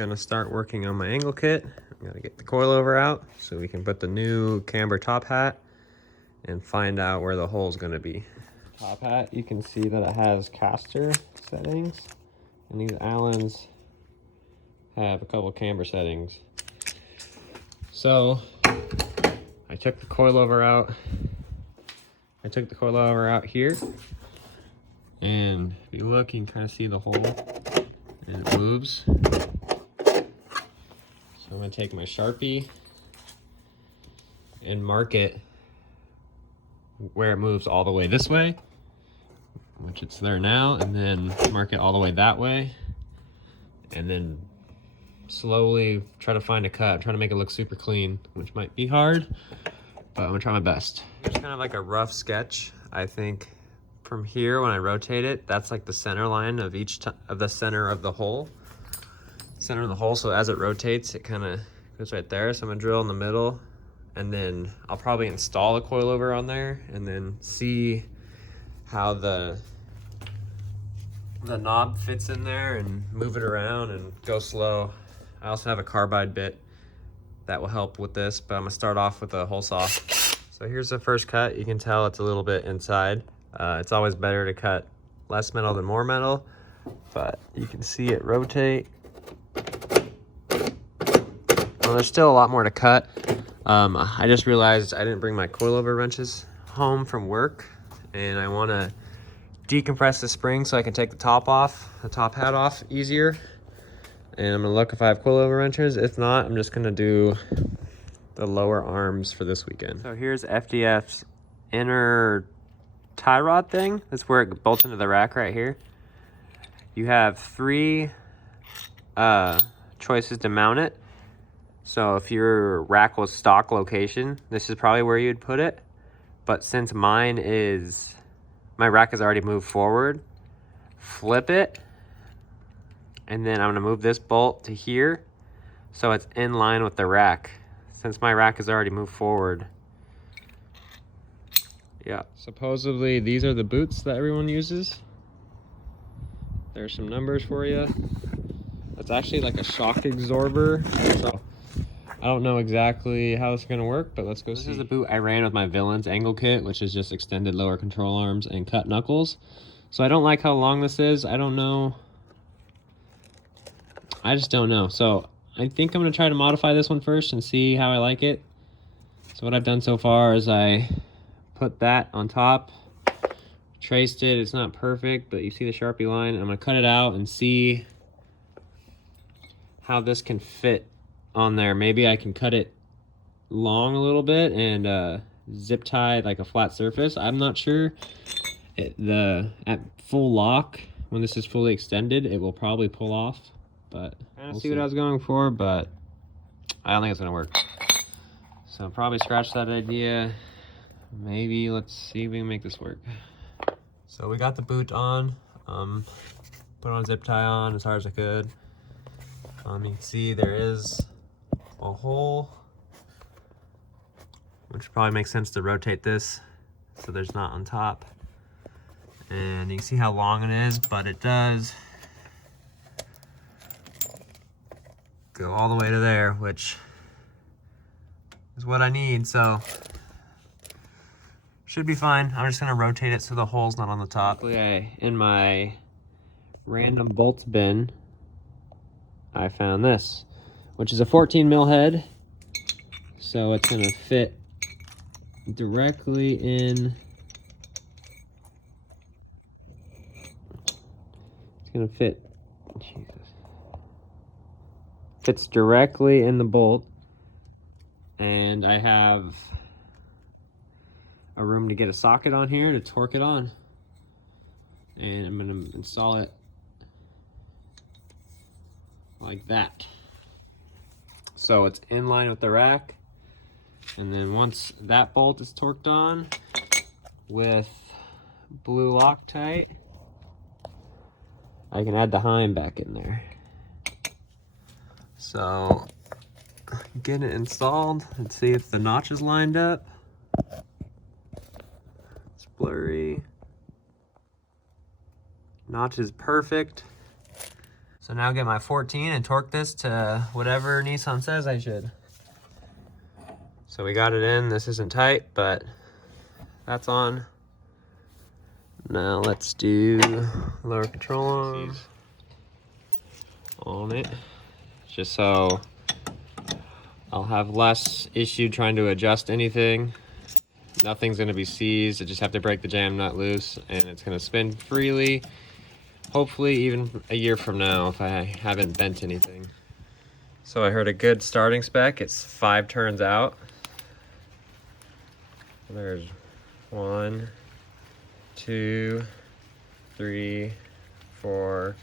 gonna start working on my angle kit. I'm gonna get the coilover out so we can put the new camber top hat and find out where the hole is gonna be. Top hat, you can see that it has caster settings, and these Allens have a couple camber settings. So I took the coilover out. I took the coilover out here, and if you look, you can kind of see the hole, and it moves. So I'm gonna take my Sharpie and mark it where it moves all the way this way, which it's there now, and then mark it all the way that way, and then slowly try to find a cut, try to make it look super clean, which might be hard, but I'm gonna try my best. Here's kind of like a rough sketch. I think from here, when I rotate it, that's like the center line of the center of the hole. Center of the hole, so as it rotates, it kind of goes right there. So I'm gonna drill in the middle, and then I'll probably install a coilover on there, and then see how the knob fits in there, and move it around and go slow. I also have a carbide bit that will help with this, but I'm gonna start off with a hole saw. So here's the first cut. You can tell it's a little bit inside. It's always better to cut less metal than more metal, but you can see it rotate. Well, there's still a lot more to cut. I just realized I didn't bring my coilover wrenches home from work, and I wanna decompress the spring so I can take the top hat off easier. And I'm gonna look if I have coilover wrenches. If not, I'm just gonna do the lower arms for this weekend. So here's FDF's inner tie rod thing. That's where it bolts into the rack right here. You have 3 choices to mount it. So if your rack was stock location, this is probably where you'd put it. But since my rack has already moved forward, flip it, and then I'm gonna move this bolt to here so it's in line with the rack. Since my rack has already moved forward. Yeah, supposedly these are the boots that everyone uses. There's some numbers for you. That's actually like a shock absorber. So I don't know exactly how it's gonna work, but let's go see. This is the boot I ran with my Villains angle kit, which is just extended lower control arms and cut knuckles. So I don't like how long this is. I don't know. I just don't know. So I think I'm gonna try to modify this one first and see how I like it. So what I've done so far is I put that on top, traced it. It's not perfect, but you see the Sharpie line. I'm gonna cut it out and see how this can fit on there. Maybe I can cut it long a little bit and zip tie like a flat surface. I'm not sure. At full lock, when this is fully extended, it will probably pull off, but we'll see what I was going for, but I don't think it's gonna work. So I'll probably scratch that idea. Maybe let's see if we can make this work. So we got the boot on, put on a zip tie on as hard as I could. You can see there is a hole, which probably makes sense to rotate this so there's not on top. And you can see how long it is, but it does go all the way to there, which is what I need, so should be fine. I'm just gonna rotate it so the hole's not on the top. In my random bolts bin, I found this, which is a 14 mil head. So it's gonna fit directly in. It's gonna fit, Jesus. Fits directly in the bolt. And I have a room to get a socket on here to torque it on. And I'm gonna install it like that. So it's in line with the rack. And then once that bolt is torqued on with blue Loctite, I can add the Heim back in there. So get it installed and see if the notch is lined up. It's blurry. Notch is perfect. So now get my 14 and torque this to whatever Nissan says I should. So we got it in. This isn't tight, but that's on. Now let's do lower control arm on it, just so I'll have less issue trying to adjust anything. Nothing's gonna be seized. I just have to break the jam nut loose and it's gonna spin freely. Hopefully even a year from now if I haven't bent anything. So I heard a good starting spec. It's 5 turns out. There's 1, 2, 3, 4,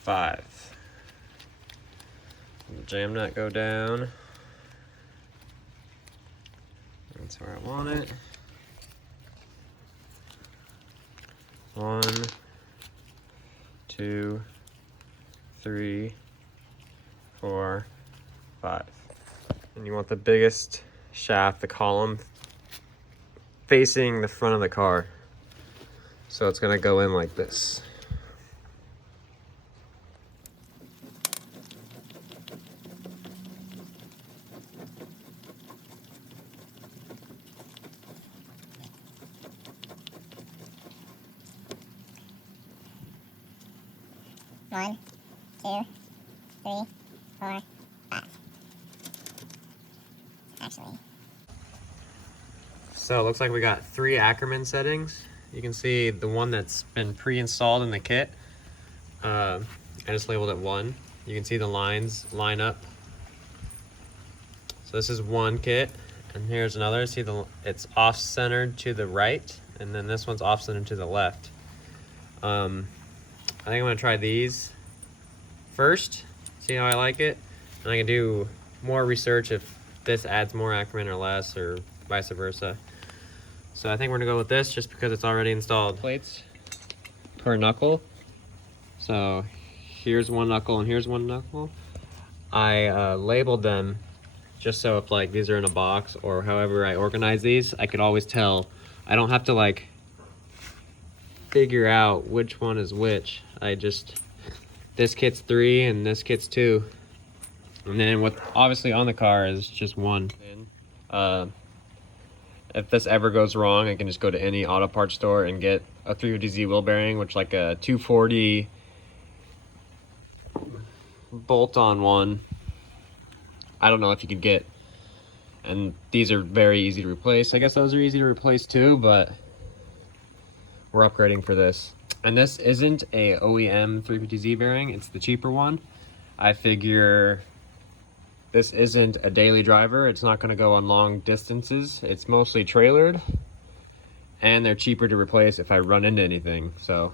5. The jam nut go down. That's where I want it. 1, 2, 3, 4, 5. And you want the biggest shaft, the column, facing the front of the car. So it's gonna go in like this. One, two, 3, 4, 5. Actually. So it looks like we got 3 Ackerman settings. You can see the one that's been pre-installed in the kit. I just labeled it 1. You can see the lines line up. So this is 1 kit, and here's another. See, it's off-centered to the right, and then this one's off-centered to the left. I think I'm gonna try these first, see how I like it, and I can do more research if this adds more Ackerman or less, or vice versa. So I think we're gonna go with this just because it's already installed. Plates per knuckle. So here's 1 knuckle and here's 1 knuckle. I labeled them just so if like these are in a box or however I organize these, I could always tell. I don't have to like figure out which one is which. This kit's 3 and this kit's 2. And then what obviously on the car is just 1. If this ever goes wrong, I can just go to any auto parts store and get a 350Z wheel bearing, which like a 240 bolt-on one. I don't know if you could get, and these are very easy to replace. I guess those are easy to replace too, but we're upgrading for this. And this isn't a OEM 350Z bearing, it's the cheaper one. I figure this isn't a daily driver. It's not gonna go on long distances. It's mostly trailered, and they're cheaper to replace if I run into anything. So,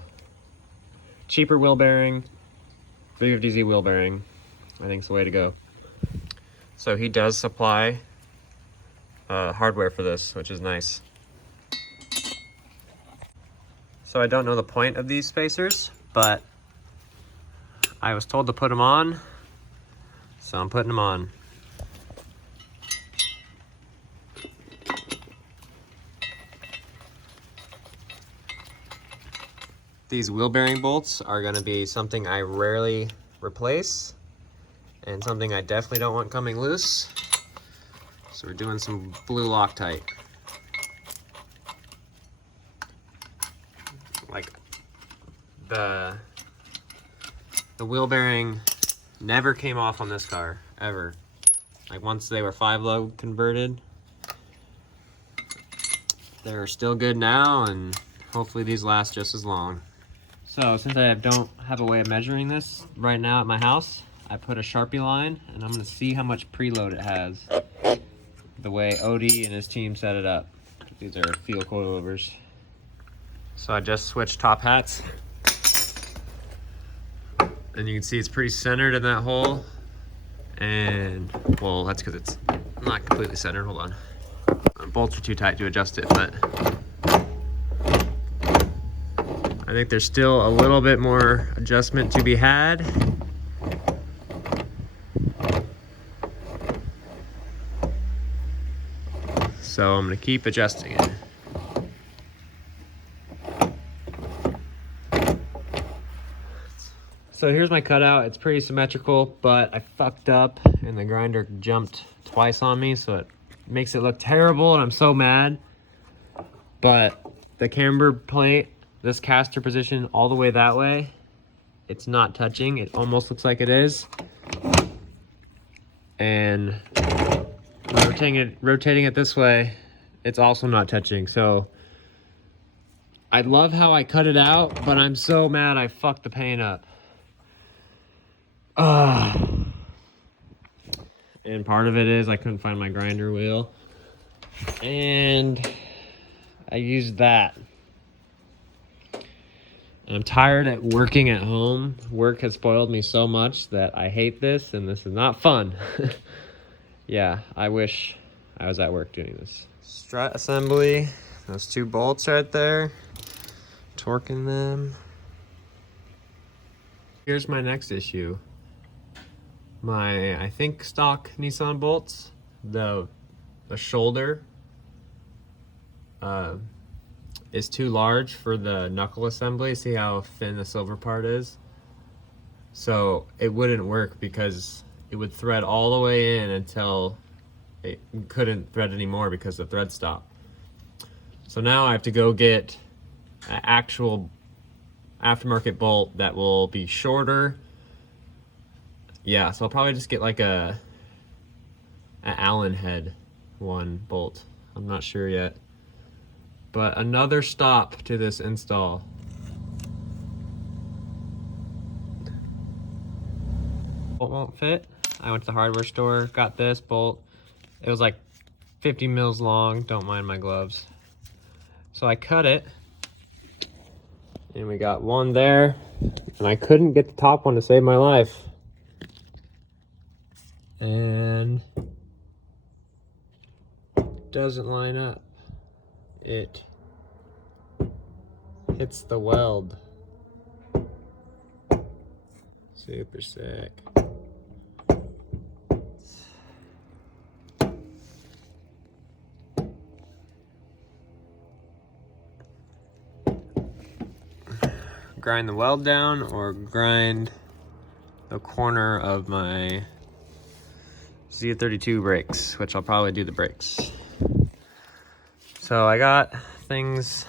cheaper wheel bearing, 350Z wheel bearing, I think is the way to go. So he does supply hardware for this, which is nice. So I don't know the point of these spacers, but I was told to put them on, so I'm putting them on. These wheel bearing bolts are going to be something I rarely replace and something I definitely don't want coming loose. So we're doing some blue Loctite. Like the wheel bearing never came off on this car, ever. Like once they were 5-lug converted. They're still good now, and hopefully these last just as long. So since I don't have a way of measuring this right now at my house, I put a Sharpie line, and I'm gonna see how much preload it has. The way Odie and his team set it up. These are field coilovers. So I just switched top hats. And you can see it's pretty centered in that hole. And, well, that's because it's not completely centered. Hold on. Bolts are too tight to adjust it, but I think there's still a little bit more adjustment to be had. So I'm gonna keep adjusting it. So here's my cutout. It's pretty symmetrical, but I fucked up and the grinder jumped twice on me, so it makes it look terrible and I'm so mad. But the camber plate, this caster position all the way that way, it's not touching. It almost looks like it is. And rotating it this way, it's also not touching. So I love how I cut it out, but I'm so mad I fucked the paint up. And part of it is I couldn't find my grinder wheel. And I used that. And I'm tired at working at home. Work has spoiled me so much that I hate this, and this is not fun. Yeah, I wish I was at work doing this. Strut assembly, those 2 bolts right there, torquing them. Here's my next issue. My, I think, stock Nissan bolts, the shoulder is too large for the knuckle assembly. See how thin the silver part is? So it wouldn't work because it would thread all the way in until it couldn't thread anymore because the thread stopped. So now I have to go get an actual aftermarket bolt that will be shorter. Yeah, so I'll probably just get like an Allen head one bolt. I'm not sure yet. But another stop to this install. Bolt won't fit. I went to the hardware store, got this bolt. It was like 50 mils long, don't mind my gloves. So I cut it, and we got one there, and I couldn't get the top one to save my life. And it doesn't line up. It hits the weld. Super sick. Grind the weld down or grind the corner of my Z32 brakes, which I'll probably do the brakes. So I got things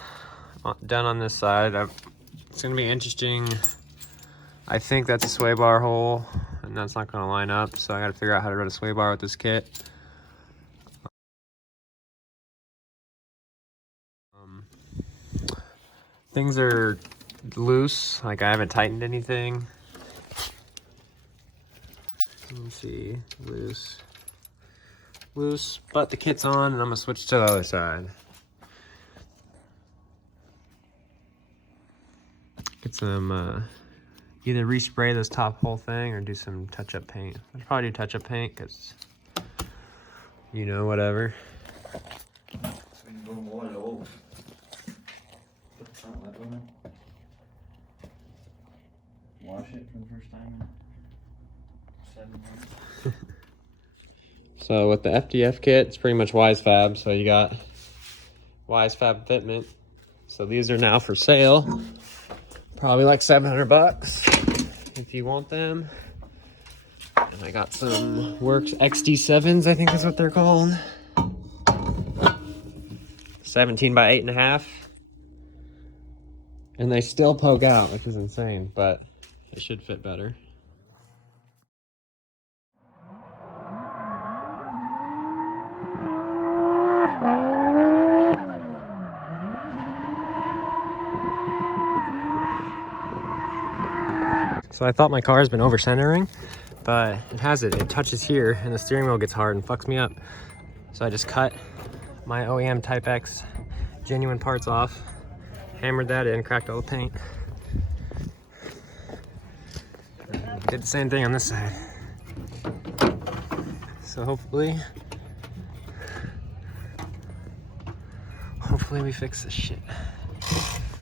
done on this side. It's gonna be interesting. I think that's a sway bar hole, and that's not gonna line up, so I gotta figure out how to run a sway bar with this kit. Things are loose, like I haven't tightened anything. Let me see, loose, but the kit's on, and I'm gonna switch to the other side. Get some, either respray this top whole thing or do some touch-up paint. I'll probably do touch-up paint, because, you know, whatever. Wash it for the first time in 7 months. So with the FDF kit, it's pretty much Wise Fab. So you got Wise Fab fitment. So these are now for sale. Probably like $700 if you want them. And I got some Works XD7s, I think is what they're called. 17 by 8.5. And they still poke out, which is insane, but it should fit better. So I thought my car has been over centering, but it hasn't. It touches here and the steering wheel gets hard and fucks me up. So I just cut my OEM Type X genuine parts off, hammered that in, cracked all the paint. Did the same thing on this side. So hopefully we fix this shit.